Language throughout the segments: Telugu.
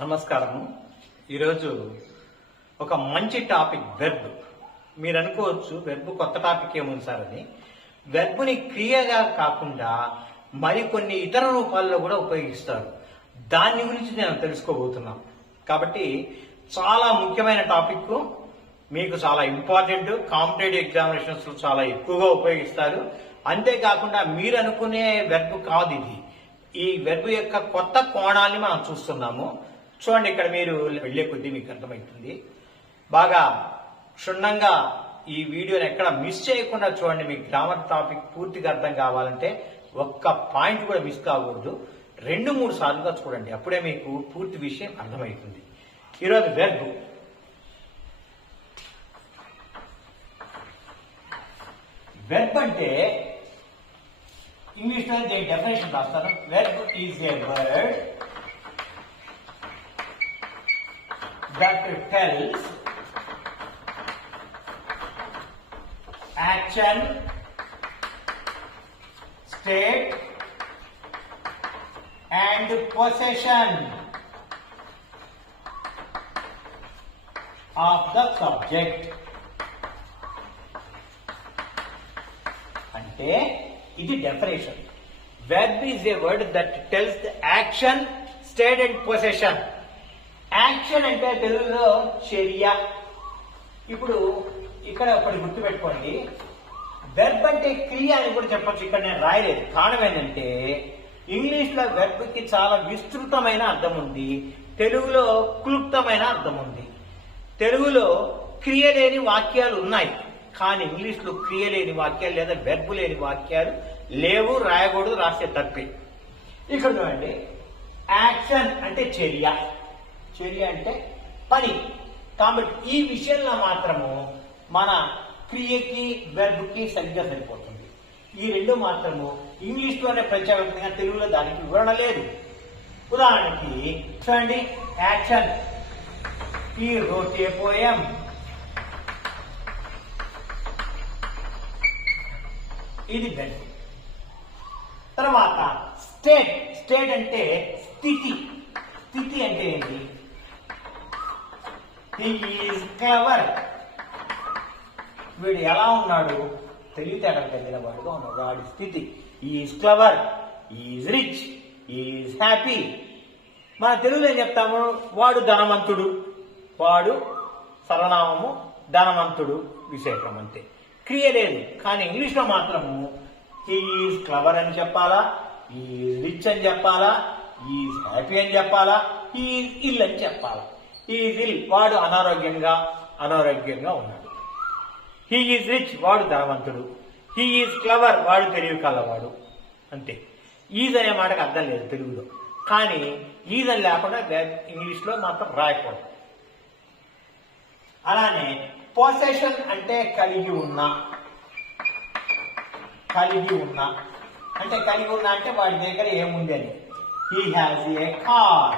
నమస్కారము. ఈరోజు ఒక మంచి టాపిక్ వెర్బ్. మీరు అనుకోవచ్చు వెర్బ్ కొత్త టాపిక్ ఏముంది సార్ అని. వెర్బ్ని క్రియగా కాకుండా మరికొన్ని ఇతర రూపాల్లో కూడా ఉపయోగిస్తారు. దాని గురించి నేను తెలుసుకోబోతున్నాను. కాబట్టి చాలా ముఖ్యమైన టాపిక్, మీకు చాలా ఇంపార్టెంట్, కాంపిటేటివ్ ఎగ్జామినేషన్స్ చాలా ఎక్కువగా ఉపయోగిస్తారు. అంతేకాకుండా మీరు అనుకునే వెర్బ్ కాదు ఇది. ఈ వెర్బ్ యొక్క కొత్త కోణాన్ని మనం చూస్తున్నాము. చూడండి, ఇక్కడ మీరు వెళ్లే కొద్దీ మీకు అర్థమవుతుంది. బాగా క్షుణ్ణంగా ఈ వీడియోని ఎక్కడ మిస్ చేయకుండా చూడండి. మీకు గ్రామర్ టాపిక్ పూర్తిగా అర్థం కావాలంటే ఒక్క పాయింట్ కూడా మిస్ కాకూడదు. 2-3 సార్లుగా చూడండి, అప్పుడే మీకు పూర్తి విషయం అర్థమవుతుంది. ఈరోజు వెర్బ్. వెర్బ్ అంటే ఇంగ్లీష్ లో దీని డెఫినేషన్ రాస్తాను. Verb is a word that tells action, state and possession of the subject. అంటే ఇది definition. Verb is a word that tells the action, state and possession. Action అంటే తెలుగులో చర్య. ఇప్పుడు ఇక్కడ ఒకటి గుర్తుపెట్టుకోండి, వెర్బ్ అంటే క్రియ అని కూడా చెప్పొచ్చు. ఇక్కడ నేను రాయలేదు. కారణం ఏంటంటే ఇంగ్లీష్ లో వెర్బ్ కి చాలా విస్తృతమైన అర్థం ఉంది, తెలుగులో క్లుప్తమైన అర్థం ఉంది. తెలుగులో క్రియ లేని వాక్యాలు ఉన్నాయి, కానీ ఇంగ్లీష్ లో క్రియ లేని వాక్యాలు లేదా వెర్బ్ లేని వాక్యాలు లేవు. రాయకూడదు, రాస్తే తప్పే. ఇక్కడ చూడండి, యాక్షన్ అంటే చర్య, చర్య అంటే పని. కాబట్టి ఈ విషయంలో మాత్రము మన క్రియకి వెర్బ్కి సరిగ్గా సరిపోతుంది. ఈ రెండు మాత్రము ఇంగ్లీష్ లోనే ప్రత్యేకంగా, తెలుగులో దానికి వివరణ లేదు. ఉదాహరణకి చూడండి, action, he wrote a poem. ఇది వెర్బ్. తర్వాత స్టేట్. స్టేట్ అంటే స్థితి. స్థితి అంటే ఏంటి? He is clever. వీడు ఎలా ఉన్నాడు? తెలివితేటలు కలిగిన వాడుగా ఉన్నాడు. వాడి స్థితి. He is clever, he is rich, he is happy. మన తెలుగులో ఏం చెప్తాము? వాడు ధనవంతుడు. వాడు సర్వనామము, ధనవంతుడు విశేషం, అంతే. క్రియ లేదు. కానీ ఇంగ్లీష్ లో మాత్రము he is clever అని చెప్పాలా, he is rich అని చెప్పాలా, he is happy అని చెప్పాలా, he is ill అని చెప్పాలా. He is ill, వాడు అనారోగ్యంగా ఉన్నాడు. He is rich, వాడు ధనవంతుడు. He is clever, వాడు తెలివి కలవాడు, అంతే. ఈజ్ అనే మాటకు అర్థం లేదు తెలుగులో, కానీ ఈజ్ అని లేకుండా ఇంగ్లీష్ లో మాత్రం రాయకూడదు. అలానే పొసెషన్ అంటే కలిగి ఉన్న అంటే వాడి దగ్గర ఏముంది అని. He has a car.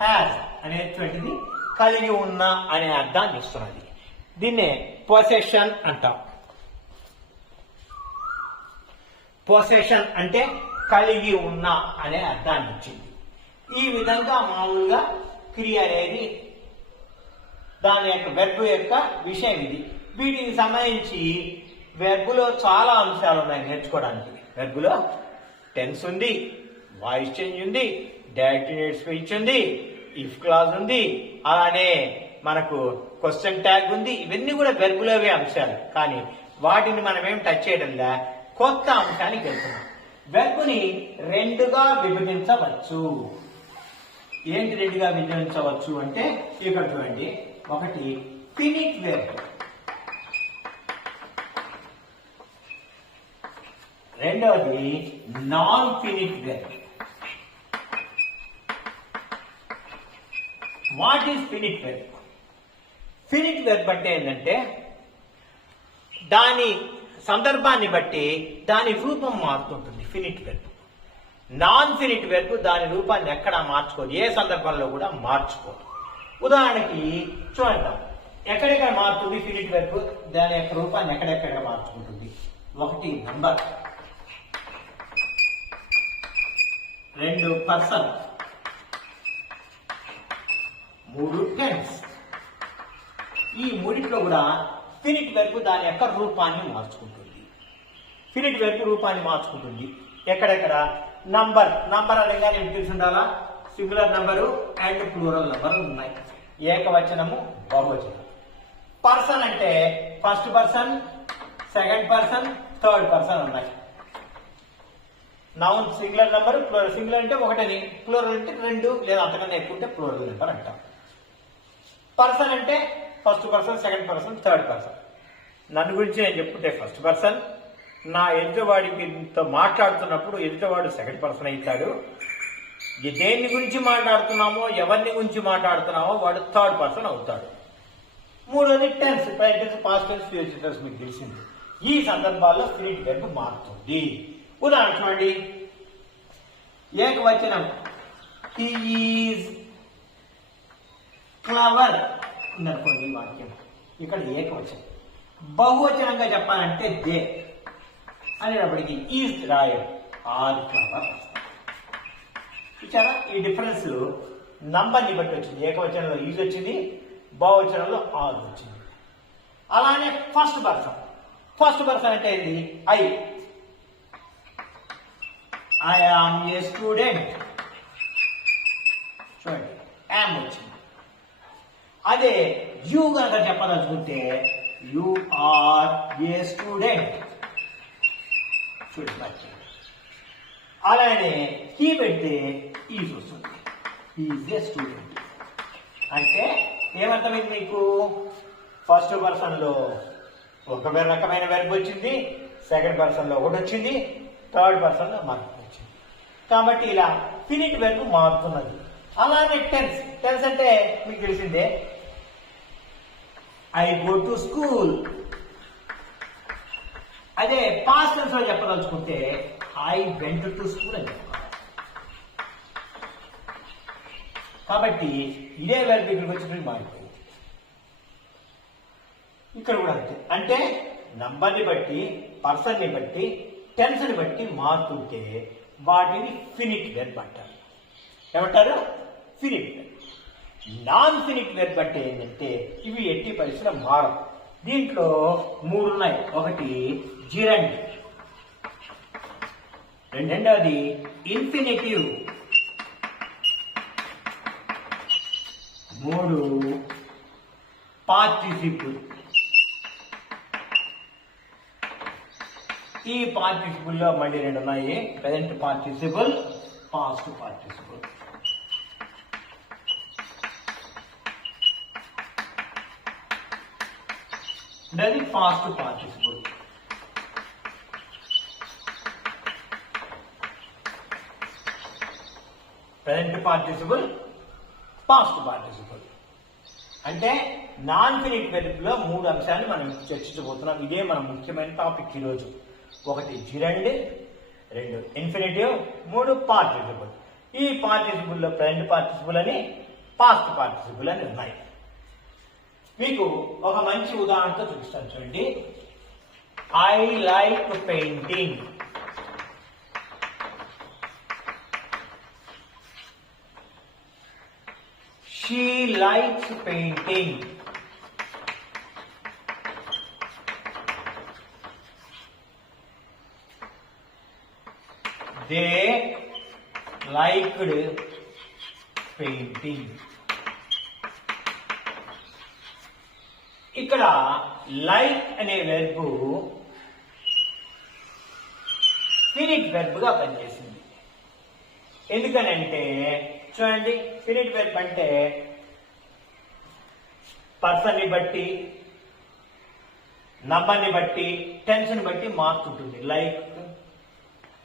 Has అనేటువంటిది కలిగి ఉన్న అనే అర్థాన్ని ఇస్తున్నది. దీన్నే పొసెషన్ అంటాం. పొసెషన్ అంటే కలిగి ఉన్న అనే అర్థాన్ని ఇచ్చింది. ఈ విధంగా మామూలుగా క్రియ అనేది దాని యొక్క వెర్బ్ యొక్క విషయం ఇది. వీటికి సంబంధించి వెర్బులో చాలా అంశాలు ఉన్నాయి నేర్చుకోవడానికి. వెర్బులో టెన్స్ ఉంది, వాయిస్ చేంజ్ ఉంది, డైరెక్ట్ స్పీచ్ ఉంది, ఇఫ్ క్లాజ్ ఉంది, అలానే మనకు క్వశ్చన్ ట్యాగ్ ఉంది. ఇవన్నీ కూడా వెర్బులోవే అంశాలు, కానీ వాటిని మనం ఏం టచ్ చేయడంలా కొత్త అంశానికి వెళ్తున్నాం. వెర్బుని 2గా విభజించవచ్చు. ఏంటి 2గా విభజించవచ్చు అంటే ఇక్కడ చూడండి, ఒకటి ఫినిట్ వెర్బ్, రెండవది non finite verb. What is finite verb? Finite verb అంటే ఏంటంటే దాని సందర్భాన్ని బట్టి దాని రూపం మారుతుంటుంది. Finite verb. Non finite verb దాని రూపాన్ని ఎక్కడా మార్చుకోదు, ఏ సందర్భంలో కూడా మార్చుకోదు. ఉదాహరణకి చూడండి, ఎక్కడెక్కడ మారుతుంది ఫినిట్ వెర్బ్, దాని యొక్క రూపాన్ని ఎక్కడెక్కడ మార్చుకుంటుంది. ఒకటి నంబర్, 2 పర్సన్, 3 టెన్స్. ఈ మూడిట్లో కూడా ఫినిట్ వెర్బ్ దాని యొక్క రూపాన్ని మార్చుకుంటుంది. ఫినిట్ వెర్బ్ రూపాన్ని మార్చుకుంటుంది. ఎక్కడెక్కడ? నంబర్ అనగా నేను తెలిసి ఉండాలా? Singular number and plural number ఉన్నాయి. ఏకవచనము, బహువచనం. పర్సన్ అంటే first person, second person, third person ఉన్నాయి. Noun singular number, plural. Singular అంటే ఒకటని, ప్లూరల్ అంటే 2 లేదా అంతకన్నా ఎక్కువ ఉంటే ప్లూరల్ నెంబర్ అంటాం. పర్సన్ అంటే first person, second person, third person. నన్ను గురించి నేను చెప్పుకుంటే ఫస్ట్ పర్సన్, నా ఎదుటివాడితో మాట్లాడుతున్నప్పుడు ఎదుటివాడు సెకండ్ పర్సన్ అవుతాడు. దేని గురించి మాట్లాడుతున్నామో, ఎవరిని గురించి మాట్లాడుతున్నామో వాడు థర్డ్ పర్సన్ అవుతాడు. మూడోది tense, present tense, past tense, future tense మీకు తెలిసింది. ఈ సందర్భాల్లో ఫినిట్ వెర్బ్ మారుతుంది. ఉదాహరణ చూడండి, ఏకవచనం హి ఈజ్ క్లవర్ ఉందనుకోండి వాక్యం, ఇక్కడ ఏకవచనం. బహువచనంగా చెప్పాలంటే దే అనేటప్పటికి ఈజ్ రాయల్, ఆర్ క్లవర్. చూచారా ఈ డిఫరెన్స్ నంబర్ని బట్టి వచ్చింది. ఏకవచనంలో ఈజ్ వచ్చింది, బహువచనంలో ఆర్ వచ్చింది. అలానే ఫస్ట్ పర్సన్ అంటే ఏంటి? I am a student. చూడండి యామ్ వచ్చింది. అదే యు కనుక చెప్పదలుచుకుంటే యు ఆర్ ఏ స్టూడెంట్. చూడండి అలానే హీ పెడితే ఈజ్ వస్తుంది, ఈజ్ ఏ స్టూడెంట్. అంటే ఏమర్థమైంది మీకు? ఫస్ట్ పర్సన్ లో ఒక రకమైన వెర్బ్ వచ్చింది, సెకండ్ పర్సన్ లో ఒకటి వచ్చింది, థర్డ్ పర్సన్ లో మరొకటి వచ్చింది. కాబట్టి ఇలా ఫినిట్ వెర్బ్ మారుతున్నది. అలానే టెన్స్ అంటే మీకు తెలిసిందే, ఐ గో టు స్కూల్. అదే పాస్ట్ టెన్స్ లో చెప్పదలుచుకుంటే ఐ వెంట్ టు స్కూల్ అని చెప్పాలి. కాబట్టి ఇదే వెర్బ్ ఇక్కడికి వచ్చినప్పుడు మారిపోయింది. ఇక్కడ కూడా అంతే. అంటే నంబర్ని బట్టి, పర్సన్ని బట్టి, టెన్స్ని బట్టి మారుతుంటే వాటిని ఫినిట్ వెర్బ్ అంటారు. ఏమంటారు? Finite verb. Non finite verb అంటే ఏంటంటే ఇవి ఎట్టి పరిస్థితుల్లో మారం. దీంట్లో 3 ఉన్నాయి. ఒకటి జిరండ్, రెండవది ఇన్ఫినిటివ్, 3 పార్టిసిపుల్. ఈ పార్టిసిపుల్ లో మళ్ళీ 2 ఉన్నాయి, ప్రెజెంట్ పార్టిసిపుల్, పాస్ట్ పార్టిసిపుల్. అది past participle. Present participle, past participle. అంటే నాన్ ఫినిట్ వెర్బ్ లో 3 అంశాలు మనం చర్చించబోతున్నాం. ఇదే మన ముఖ్యమైన టాపిక్ ఈరోజు. ఒకటి జిరండ్, 2 ఇన్ఫినిటివ్, 3 పార్టిసిపుల్. ఈ పార్టిసిపుల్ లో ప్రెజెంట్ పార్టిసిపుల్ అని, పాస్ట్ పార్టిసిపుల్ అని ఉన్నాయి. మీకు ఒక మంచి ఉదాహరణతో చూపిస్తాను చూడండి. I like painting. She likes painting. They liked painting. ఇక్కడ లైక్ అనే వెర్బ్ ఫినిట్ వెర్బ్ గా పనిచేసింది. ఎందుకనంటే చూడండి, ఫినిట్ వెర్బ్ అంటే పర్సన్ ని బట్టి, నంబర్ ని బట్టి, టెన్స్ ని బట్టి మారుతుంటుంది. లైక్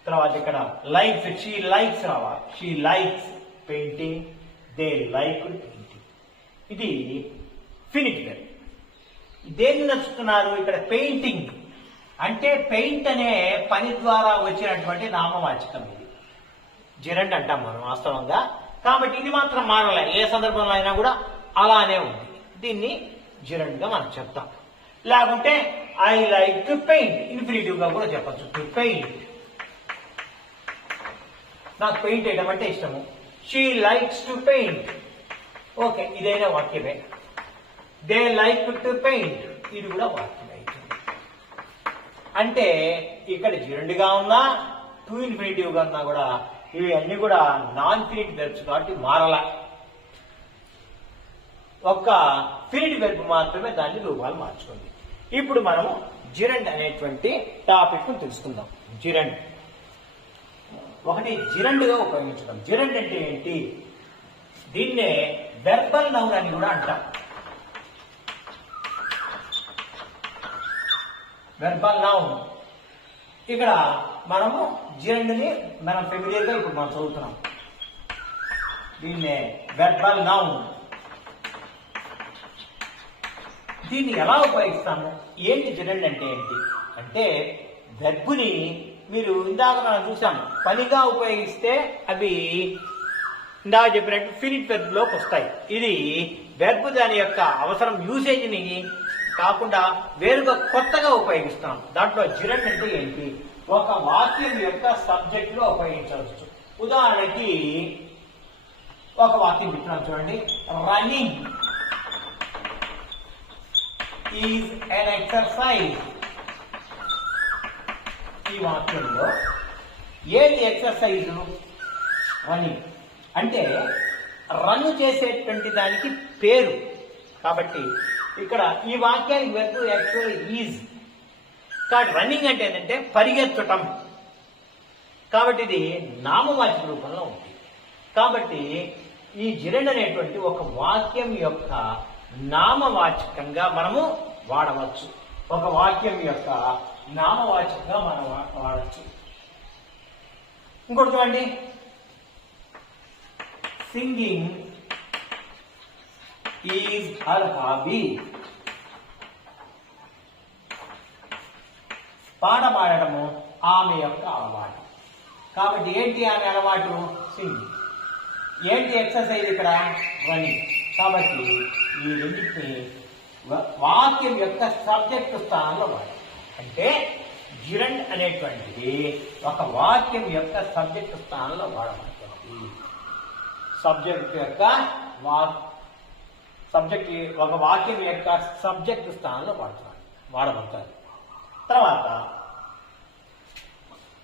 తర్వాత ఇక్కడ లైక్స్, షీ లైక్స్ రావాలి. She likes painting, they like painting. ఇది ఫినిట్ వెర్బ్. దేన్ని నచ్చుతున్నారు? ఇక్కడ పెయింటింగ్ అంటే పెయింట్ అనే పని ద్వారా వచ్చినటువంటి నామవాచకం. ఇది జిరండ్ అంటాం మనం వాస్తవంగా. కాబట్టి ఇది మాత్రం మారలే, ఏ సందర్భంలో అయినా కూడా అలానే ఉంది. దీన్ని జిరండ్ గా మనం చెప్తాం. లేకుంటే I like to paint, infinitive గా కూడా చెప్పచ్చు. To paint. నాకు పెయింట్ వేయడం అంటే ఇష్టము. She likes to paint. Okay, ఇదైనా వాక్యమే. దే లైక్ టు పెయింట్, ఇది కూడా వాక్యమే. అంటే ఇక్కడ జిరండ్గా ఉన్నా టు ఇన్ఫినిటివ్ గా ఉన్నా కూడా ఇవి అన్ని కూడా నాన్ ఫినిట్ వెర్బ్స్ కాబట్టి మారలా. ఒక్క ఫినిట్ వెర్బ్ మాత్రమే దాన్ని రూపాలు మార్చుకుంది. ఇప్పుడు మనము జిరండ్ అనేటువంటి టాపిక్ తెలుసుకుందాం. జిరండ్ ఒకటి జిరండ్గా ఉపయోగించడం. జిరండ్ అంటే ఏంటి? దీన్నే వెర్బల్ నౌన్ అని కూడా అంటాం. Verbal noun. ఇక్కడ మనము జిరండ్ని మనం ఫెమిలియర్ గా ఇప్పుడు మనం చదువుతున్నాం. దీన్నే వెర్బల్ నౌన్. దీన్ని ఎలా ఉపయోగిస్తాము? ఏంటి జిరండ్ అంటే ఏంటి అంటే, వెర్బుని మీరు ఇందాక మనం చూసాము, పనిగా ఉపయోగిస్తే అవి ఇందాక చెప్పినట్టు ఫినిట్ వెర్బ్ లోకి వస్తాయి. ఇది వెర్బ్ దాని యొక్క అవసరం యూసేజ్ ని కాకుండా వేరుగా కొత్తగా ఉపయోగిస్తాం. దాంట్లో జిరండ్ అంటే ఏంటి? ఒక వాక్యం యొక్క సబ్జెక్ట్ లో ఉపయోగించవచ్చు. ఉదాహరణకి ఒక వాక్యం చెప్తున్నాను చూడండి. Running is an exercise. ఈ వాక్యంలో ఏది ఎక్సర్సైజ్? రన్నింగ్. అంటే రన్ చేసేటువంటి దానికి పేరు. కాబట్టి ఇక్కడ ఈ వాక్యానికి వెర్బ్ యాక్చువల్ ఈజ్. కాబట్టి రన్నింగ్ అంటే ఏంటంటే పరిగెత్తటం. కాబట్టి ఇది నామవాచక రూపంలో ఉంది. కాబట్టి ఈ జిరండ్ అనేటువంటి ఒక వాక్యం యొక్క నామవాచకంగా మనము వాడవచ్చు. ఒక వాక్యం యొక్క నామవాచకంగా మనం వాడచ్చు. ఇంకోటి చూడండి. Singing is her hobby. పాట పాడటము ఆమె యొక్క అలవాటు. కాబట్టి ఏంటి ఆమె అలవాటు? సింగింగ్. ఏంటి ఎక్సర్సైజ్ ఇక్కడ? రన్నింగ్. కాబట్టి ఈ రెండింటిని వాక్యం యొక్క సబ్జెక్టు స్థానంలో వాడాలి. అంటే జిరండ్ అనేటువంటిది ఒక వాక్యం యొక్క సబ్జెక్టు స్థానంలో వాడబడుతుంది. సబ్జెక్ట్ యొక్క ఒక వాక్యం యొక్క సబ్జెక్టు స్థానంలో వాడబడుతుంది. తర్వాత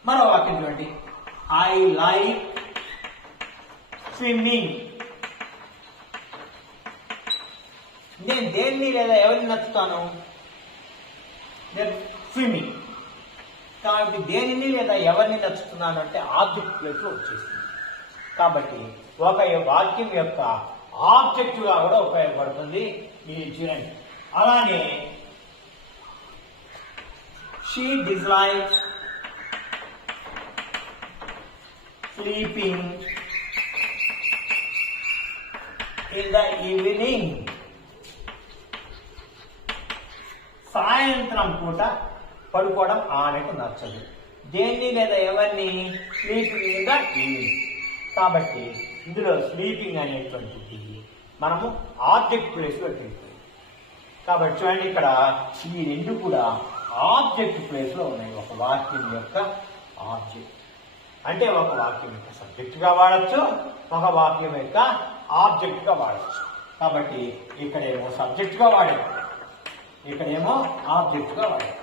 మరో వాక్యం చూడండి. I like swimming. నేను దేన్ని లేదా ఎవరిని నచ్చుతాను? స్విమ్మింగ్. కాబట్టి దేనిని లేదా ఎవరిని నచ్చుతున్నాను అంటే ఆబ్జెక్ట్ ప్లేస్ లో వచ్చేసింది. కాబట్టి ఒక వాక్యం యొక్క ఆబ్జెక్ట్ గా కూడా ఉపయోగపడుతుంది ఈ జిరండ్. అలానే she dislikes sleeping in the evening. సాయంత్రం పూట పడుకోవడం ఆమెకు నచ్చదు. దేన్ని లేదా ఎవరిని? Sleeping in the evening. కాబట్టి ఇందులో స్లీపింగ్ అనేటువంటిది మనము ఆబ్జెక్ట్ ప్లేస్ లో వెళ్ళిపోయింది. కాబట్టి చూడండి, ఇక్కడ ఈ రెండు కూడా ఆబ్జెక్ట్ ప్లేస్ లో ఉన్నాయి. ఒక వాక్యం యొక్క ఆబ్జెక్ట్ అంటే ఒక వాక్యం యొక్క సబ్జెక్ట్ గా వాడచ్చు, ఒక వాక్యం యొక్క ఆబ్జెక్ట్ గా వాడచ్చు. కాబట్టి ఇక్కడేమో సబ్జెక్ట్ గా వాడాము, ఇక్కడేమో ఆబ్జెక్ట్ గా వాడాము.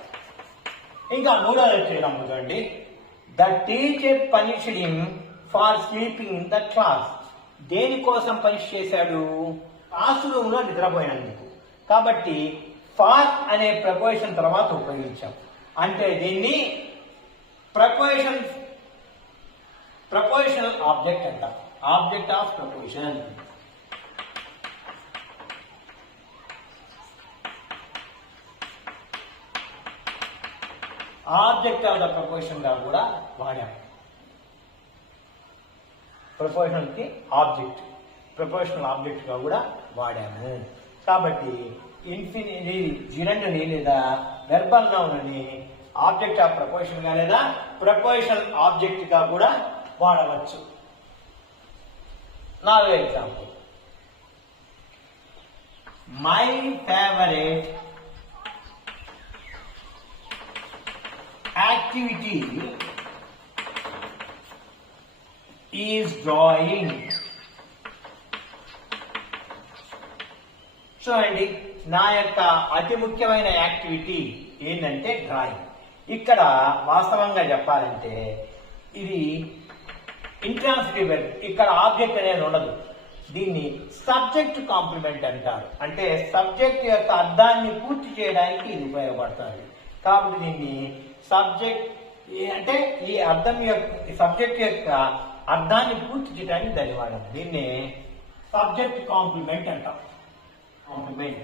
ఇంకా మూడోది వచ్చేయడం చూడండి. The teacher punished him for sleeping in the class. దేనికోసం పనిష్ చేశాడు? క్లాస్ రూమ్ లో నిద్రపోయినందుకు. కాబట్టి ఫార్ అనే ప్రపోజిషన్ తర్వాత ఉపయోగించాం. అంటే దీన్ని ప్రపోజిషనల్ ఆబ్జెక్ట్ అంటాం. Object of preposition. Object of the preposition గా కూడా వాడాం. ప్రపోజిషనల్ కి ఆబ్జెక్ట్, ప్రపోజిషనల్ ఆబ్జెక్ట్ గా కూడా వాడాము. కాబట్టి జిరండ్ ని లేదా వెర్బల్ నౌన్ అని ఆబ్జెక్ట్ ఆఫ్ ప్రపోజిషన్ గా లేదా ప్రపోజిషనల్ ఆబ్జెక్ట్ గా కూడా వాడవచ్చు. 4వ example. My favourite activity is drawing. చూడండి, నా యొక్క అతి ముఖ్యమైన యాక్టివిటీ ఏంటంటే డ్రాయింగ్. ఇక్కడ వాస్తవంగా చెప్పాలంటే ఇది ఇంట్రాన్సిటివ్ వెర్బ్. ఇక్కడ ఆబ్జెక్ట్ అనేది ఉండదు. దీన్ని సబ్జెక్ట్ కాంప్లిమెంట్ అంటారు. అంటే సబ్జెక్ట్ యొక్క అర్థాన్ని పూర్తి చేయడానికి ఇది ఉపయోగపడుతుంది. కాబట్టి దీన్ని సబ్జెక్ట్ అంటే ఈ అర్థం యొక్క సబ్జెక్ట్ యొక్క అర్థాన్ని పూర్తి చేయడానికి దాన్ని వాడడం. దీన్ని సబ్జెక్ట్ కాంప్లిమెంట్ అంటాం. కాంప్లిమెంట్.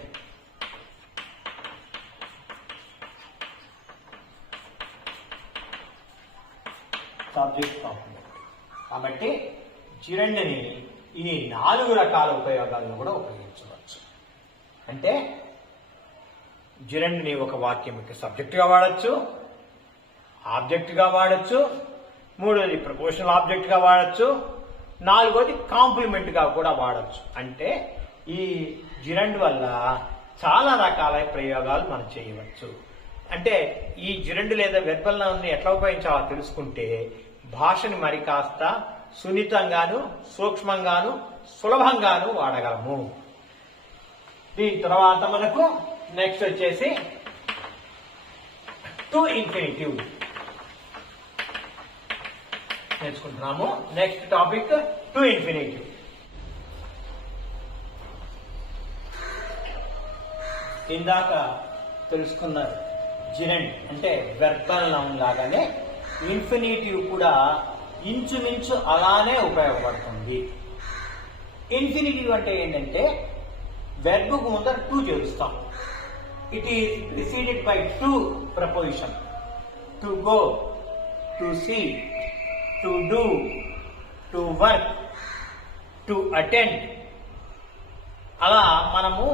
Subject complement. కాబట్టి జిరండిని ఈ 4 రకాల ఉపయోగాలను కూడా ఉపయోగించవచ్చు. అంటే జిరండిని ఒక వాక్యంకి సబ్జెక్ట్ గా వాడచ్చు, ఆబ్జెక్ట్ గా వాడచ్చు, మూడోది ప్రపోజనల్ ఆబ్జెక్ట్ గా వాడచ్చు, నాలుగోది కాంప్లిమెంట్ గా కూడా వాడచ్చు. అంటే ఈ జిరండ్ వల్ల చాలా రకాల ప్రయోగాలు మనం చేయవచ్చు. అంటే ఈ జిరండ్ లేదా వెర్బల్ నౌన్ ని ఎట్లా ఉపయోగించాలో తెలుసుకుంటే భాషని మరి కాస్త సున్నితంగాను, సూక్ష్మంగాను, సులభంగాను వాడగలము. దీని తర్వాత మనకు నెక్స్ట్ వచ్చేసి టు ఇన్ఫినిటివ్ నేర్చుకుంటున్నాము. Next topic to infinitive. ఇందాక తెలుసుకున్న జిరెండ్ అంటే వెర్బల్ నౌన్ లాగానే ఇన్ఫినిటివ్ కూడా ఇంచుమించు అలానే ఉపయోగపడుతుంది. ఇన్ఫినిటివ్ అంటే ఏంటంటే వెర్బ్కు ముందర టు చేరుస్తాం. It is preceded by to preposition. To go, to see, to do, to work, to attend. అలా మనము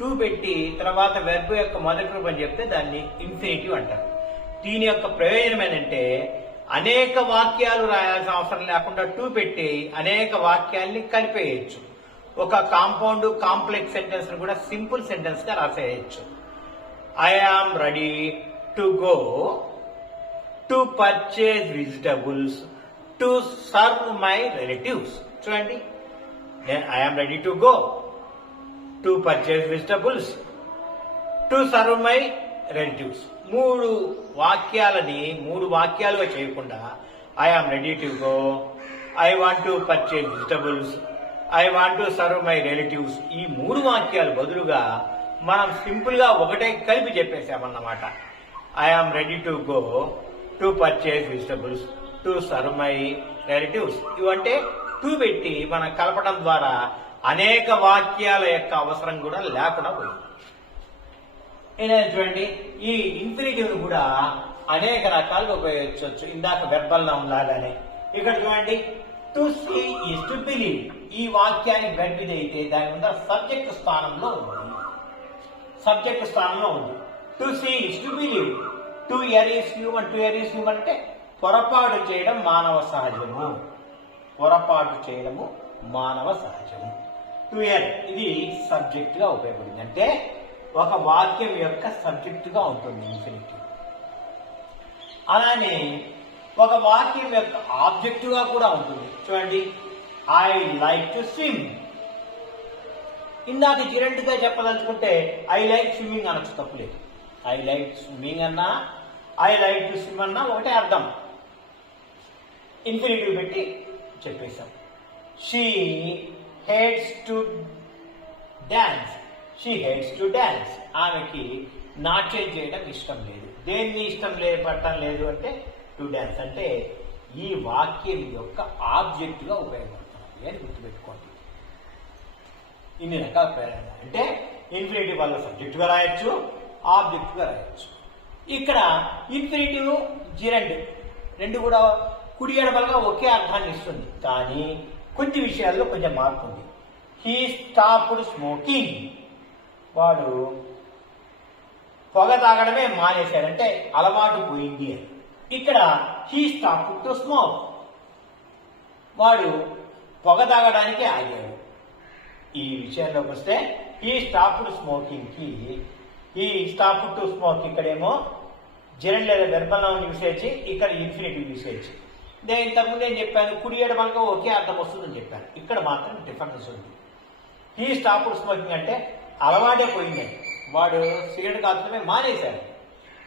టు పెట్టి తర్వాత వెర్బ్ యొక్క మొదటి రూపం చెప్తే దాన్ని ఇన్ఫినిటివ్ అంటారు. దీని యొక్క ప్రయోజనం ఏంటంటే అనేక వాక్యాలు రాయాల్సిన అవసరం లేకుండా టు పెట్టి అనేక వాక్యాల్ని కలిపేయచ్చు. ఒక కాంపౌండ్ కాంప్లెక్స్ సెంటెన్స్ ను కూడా సింపుల్ సెంటెన్స్ గా రాసేయచ్చు. I am ready to go to purchase vegetables to serve my relatives. చూడండి, I am ready to go to purchase vegetables to serve my relatives. 3 వాక్యాలని 3 వాక్యాలుగా చేయకుండా I am ready to go, I want to purchase vegetables, I want to serve my relatives. ఈ 3 వాక్యాలు బదులుగా మనం సింపుల్ గా ఒకటే కలిపి చెప్పేసామన్నమాట. I am ready to go to purchase vegetables to serve my relatives. ఇవంటే టు పెట్టి మనం కలపడం ద్వారా అనేక వాక్యాల యొక్క అవసరం కూడా లేకుండా పోయింది. చూడండి, ఈ ఇన్ఫినిటివ్ కూడా అనేక రకాలుగా ఉపయోగించవచ్చు. ఇందాక వెర్బల్ నౌన్ లాగానే ఇక్కడ చూడండి, to see is to believe. ఈ వాక్యానికి వెర్బ్ అయితే దాని ముందర సబ్జెక్ట్ స్థానంలో ఉంది. సబ్జెక్ట్ స్థానంలో ఉంది. To see is to believe. To err is human. To err is human అంటే పొరపాటు చేయడం మానవ సహజము. పొరపాటు చేయడము మానవ సహజము. టు ఎర్ ఇది సబ్జెక్ట్ గా ఉపయోగపడింది. అంటే ఒక వాక్యం యొక్క సబ్జెక్ట్ గా ఉంటుంది ఇన్ఫినిటివ్. అలానే ఒక వాక్యం యొక్క ఆబ్జెక్ట్ గా కూడా ఉంటుంది. చూడండి, ఐ లైక్ టు స్విమ్. ఇందాక జిరెంట్ గా చెప్పదలుచుకుంటే ఐ లైక్ స్విమ్మింగ్ అనొచ్చు, తప్పులేదు. ఐ లైక్ స్విమ్మింగ్ అన్నా ఐ లైక్ టు స్విమ్ అన్నా ఒకటే అర్థం. ఇన్ఫినిటివ్ పెట్టి చెప్పేశాం. She hates to dance. She hates to dance. ఆమెకి నాట్యం చేయడం ఇష్టం లేదు. దేన్ని ఇష్టం పట్టడం లేదు అంటే టు డాన్స్. అంటే ఈ వాక్యం యొక్క ఆబ్జెక్ట్ గా ఉపయోగపడుతుంది అని గుర్తుపెట్టుకోండి. ఇన్ని రకాల ప్రయోజనాలు. అంటే ఇన్ఫినిటివ్ వల్ల సబ్జెక్ట్ గా రాయొచ్చు, ఆబ్జెక్ట్ గా రాయొచ్చు. ఇక్కడ ఇన్ఫినిటివ్ జిరెండ్ రెండు కూడా కుడి ఎడమలుగా ఒకే అర్థాన్ని ఇస్తుంది. కానీ కొన్ని విషయాల్లో కొంచెం మార్పు ఉంది. He stopped smoking. వాడు పొగ తాగడమే మానేశాడంటే అలవాటు పోయింది అని. ఇక్కడ హీ స్టాప్డ్ టు స్మోక్. వాడు పొగ తాగడానికి ఆగాడు. ఈ విషయంలోకి వస్తే హీ స్టాప్డ్ స్మోకింగ్ కి ఈ స్టాప్డ్ టు స్మోక్ ఇక్కడేమో జిరెండ్ లేదా వెర్బల్ నౌన్ యూసేజ్, ఇక్కడ ఇన్ఫినిటివ్ యూసేజ్. నేను ఇంతకుముందు నేను చెప్పాను కుడి ఎడమలుక ఒకే అర్థం వస్తుందని చెప్పాను. ఇక్కడ మాత్రం డిఫరెన్స్ ఉంది. హీ స్టాప్డ్ స్మోకింగ్ అంటే అలవాటే పోయిందండి, వాడు సిగరెట్ కాల్చడమే మానేశాడు.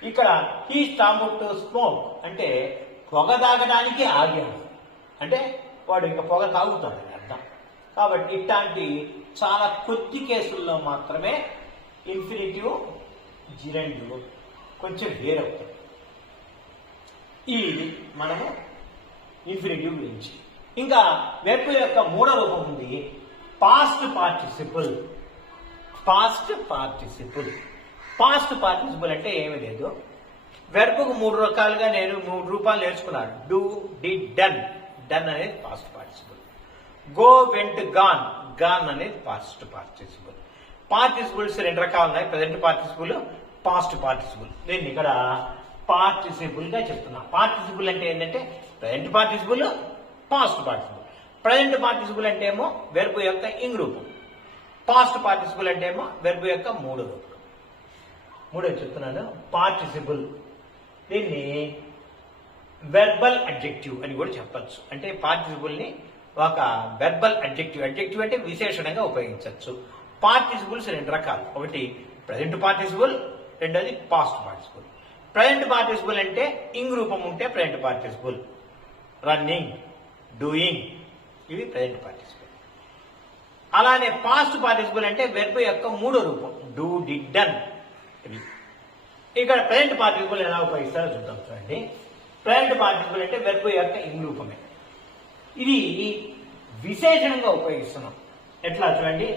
ఇక్కడ హీ స్టాప్డ్ టు స్మోక్ అంటే పొగ తాగడానికి ఆగాడు, అంటే వాడు ఇంకా పొగ తాగుతాడని అర్థం. కాబట్టి ఇట్లాంటి చాలా కొద్ది కేసుల్లో మాత్రమే ఇన్ఫినిటివ్ జిరెండు కొంచెం వేరవుతుంది. ఇది మనము ఇన్ఫినిటివ్ గురించి. ఇంకా వెర్బ్ యొక్క మూడో రూపం ఉంది past participle. Past participle past participle అంటే ఏమీ లేదు. వెర్బ్కు 3 రకాలుగా నేను 3 రూపాలు నేర్చుకున్నాను. Do, did, done. డన్ అనేది past participle. Go, vent, gone. Gone అనేది పాస్ట్ పార్టిసిపుల్. పార్టిసిపుల్స్ 2 రకాలు ఉన్నాయి, ప్రెజెంట్ పార్టిసిపుల్, పాస్ట్ పార్టిసిపుల్. నేను ఇక్కడ పార్టిసిపుల్ గా చెప్తున్నా. పార్టిసిపుల్ అంటే ఏంటంటే present participle, past participle. Present participle అంటే ఏమో వెర్బ్ యొక్క ఇంగ్ రూపం, పాస్ట్ పార్టిసిపుల్ అంటే ఏమో వెర్బ్ యొక్క మూడో రూపం. మూడోది చెప్తున్నాను పార్టిసిపుల్. దీన్ని వెర్బల్ అడ్జెక్టివ్ అని కూడా చెప్పచ్చు. అంటే పార్టిసిపుల్ ని ఒక వెర్బల్ అడ్జెక్టివ్, అడ్జెక్టివ్ అంటే విశేషణంగా ఉపయోగించవచ్చు. పార్టిసిపుల్స్ 2 రకాలు, ఒకటి ప్రెజెంట్ పార్టిసిపుల్, రెండోది పాస్ట్ పార్టిసిపుల్. ప్రెజెంట్ పార్టిసిపుల్ అంటే ఇంగ్ రూపం ఉంటే ప్రెజెంట్ పార్టిసిపుల్. రన్నింగ్, డూయింగ్ ఇవి ప్రెజెంట్ పార్టిసిపుల్. అలానే పాస్ట్ పార్టిసిపుల్ అంటే వెర్బ్ యొక్క మూడో రూపం, డూ, డిడ్, డన్. ఇక్కడ ప్రెజెంట్ పార్టిసిపుల్ ఎలా ఉపయోగిస్తారో చూద్దాం. చూడండి, ప్రెజెంట్ పార్టిసిపుల్ అంటే వెర్బ్ యొక్క ఇంగ్ రూపమే. ఇది విశేషణంగా ఉపయోగిస్తున్నాం. ఎట్లా చూడండి,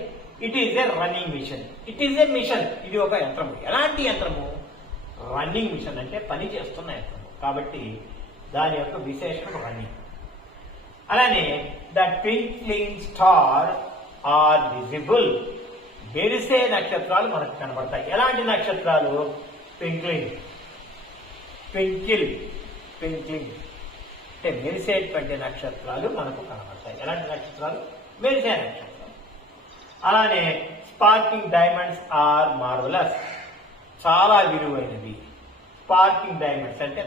it is a running machine. It is a machine, ఇది ఒక యంత్రము. ఎలాంటి యంత్రము? రన్నింగ్ మిషన్ అంటే పని చేస్తున్న యంత్రము. కాబట్టి దాని యొక్క విశేషణం రన్నింగ్. అలానే the twinkling star are visible. మెరిసే నక్షత్రాలు మనకు కనబడతాయి. ఎలాంటి నక్షత్రాలు? ట్వింక్లింగ్, ట్వింకిల్, ట్వింక్లింగ్ అంటే మెరిసేటువంటి నక్షత్రాలు మనకు కనబడతాయి. ఎలాంటి నక్షత్రాలు? మెరిసే నక్షత్రాలు. అలానే స్పార్కింగ్ డైమండ్స్ ఆర్ మార్వలస్, చాలా విలువైనవి. స్పార్కింగ్ డైమండ్స్ అంటే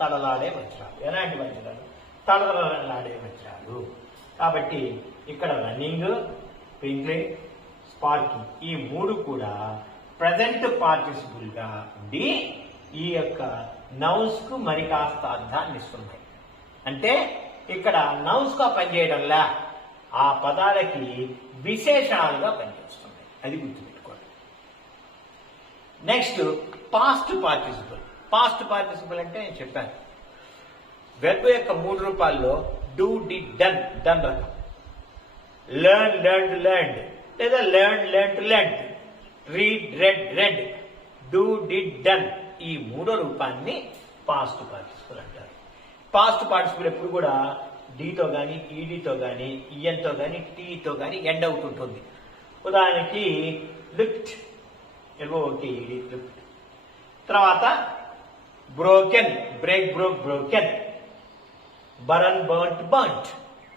తడలాడే వజ్రాలు. ఎలాంటి వజ్రాలు? తడలాడే వజ్రాలు. కాబట్టి ఇక్కడ రన్నింగ్, ట్వింక్లింగ్, స్పార్కింగ్ ఈ 3 కూడా ప్రజెంట్ పార్టిసిపుల్ గా ఉండి ఈ యొక్క నౌన్స్ కు మరి కాస్త అర్థాన్ని ఇస్తున్నాయి. అంటే ఇక్కడ నౌన్స్ గా పనిచేయడంలా ఆ పదాలకి విశేషణాలుగా పనిచేస్తున్నాయి. అది గుర్తుపెట్టుకోండి. Next past participle. Past participle అంటే నేను చెప్పాను, వెర్బ్ యొక్క 3 రూపాల్లో డూ, డిడ్, డన్. డన్ రకం. లెర్న్, లెర్న్డ్, లెర్న్డ్ లేదా learn, learned, learned. Read, red, red. Do, did, done. ఈ 3వ రూపాన్ని పాస్ట్ పార్టిసిపుల్ అంటారు. పాస్ట్ పార్టిసిపుల్ ఎప్పుడు కూడా డీతో గాని, ఈడీతో గాని, ఈఎన్తో గాని, టీతో గాని ఎండ్ అవుతుంటుంది. ఉదాహరణకి లిఫ్ట్, ఓకే, ఈడి లిఫ్ట్. తర్వాత broken, break, broke, broken. Baran, burnt, burnt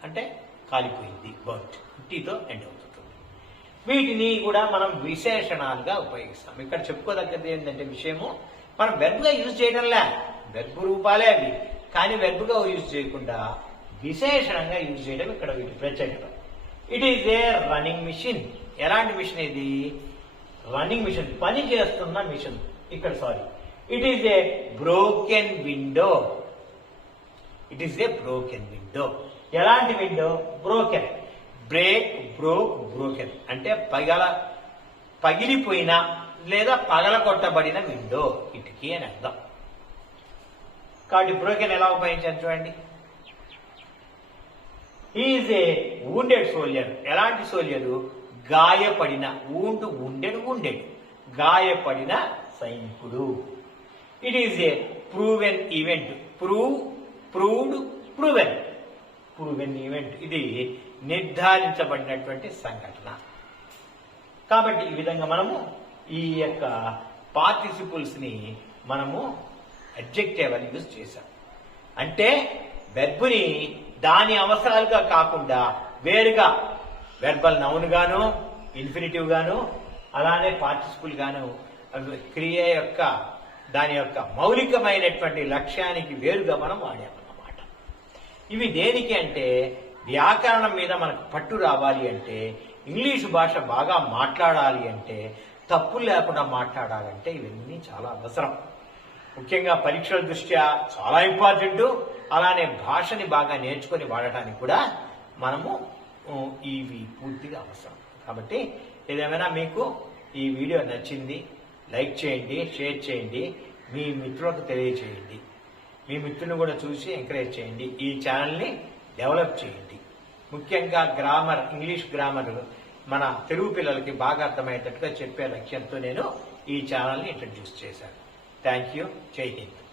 అంటే కాలిపోయింది, బర్ంట్. టీతో ఎండ్ అవుతుంటుంది. వీటిని కూడా మనం విశేషణాలుగా ఉపయోగిస్తాం. ఇక్కడ చెప్పుకోదగ్గది ఏంటంటే విషయము, మనం వెర్బ్గా యూజ్ చేయడంలే, వెర్బ్ రూపాలే అవి, కానీ వెర్బ్గా యూజ్ చేయకుండా విశేషణంగా యూజ్ చేయడం ఇక్కడ వీటి ప్రత్యేకత. It is a running machine. ఎలాంటి మిషన్ ఇది? రన్నింగ్ మిషన్, పని చేస్తున్న మిషన్. ఇక్కడ sorry, it is a broken window. It is a broken window. ఎలాంటి window? Broken. Break, broke, broken అంటే పగిలిపోయిన లేదా పగలగొట్టబడిన విండో, కిటికీ అని అర్థం. కాబట్టి బ్రోకెన్ ఎలా ఉపయోగించారు చూడండి. Is a wounded soldier. ఎలాంటి సోల్జరు? గాయపడిన. ఊండు, ఉండెడు, ఉండెడు గాయపడిన సైనికుడు. It is A proven event. Proved, proven. Proven event ఇది నిర్ధారించబడినటువంటి సంఘటన. కాబట్టి ఈ విధంగా మనము ఈ యొక్క పార్టిసిపుల్స్ ని మనము అడ్జెక్టివ్ అని యూజ్ చేశాం. అంటే వెర్బుని దాని అవసరాలుగా కాకుండా వేరుగా వెర్బల్ నౌన్ గాను, ఇన్ఫినిటివ్ గాను, అలానే పార్టిసిపుల్ గాను క్రియ యొక్క దాని యొక్క మౌలికమైనటువంటి లక్ష్యానికి వేరుగా మనం వాడామన్నమాట. ఇవి దేనికి అంటే వ్యాకరణం మీద మనకు పట్టు రావాలి అంటే, ఇంగ్లీషు భాష బాగా మాట్లాడాలి అంటే, తప్పులు లేకుండా మాట్లాడాలంటే ఇవన్నీ చాలా అవసరం. ముఖ్యంగా పరీక్షల దృష్ట్యా చాలా ఇంపార్టెంట్. అలానే భాషని బాగా నేర్చుకొని వాడటానికి కూడా మనము ఇవి పూర్తిగా అవసరం. కాబట్టి ఏదేమైనా మీకు ఈ వీడియో నచ్చింది, లైక్ చేయండి, షేర్ చేయండి, మీ మిత్రులకు తెలియచేయండి. మీ మిత్రులను కూడా చూసి ఎంకరేజ్ చేయండి. ఈ ఛానల్ని డెవలప్ చేయండి. ముఖ్యంగా గ్రామర్, ఇంగ్లీష్ గ్రామర్ మన తెలుగు పిల్లలకి బాగా అర్థమయ్యేటట్టుగా చెప్పే లక్ష్యంతో నేను ఈ ఛానల్ని ఇంట్రడ్యూస్ చేశాను. Thank you. జై హింద్.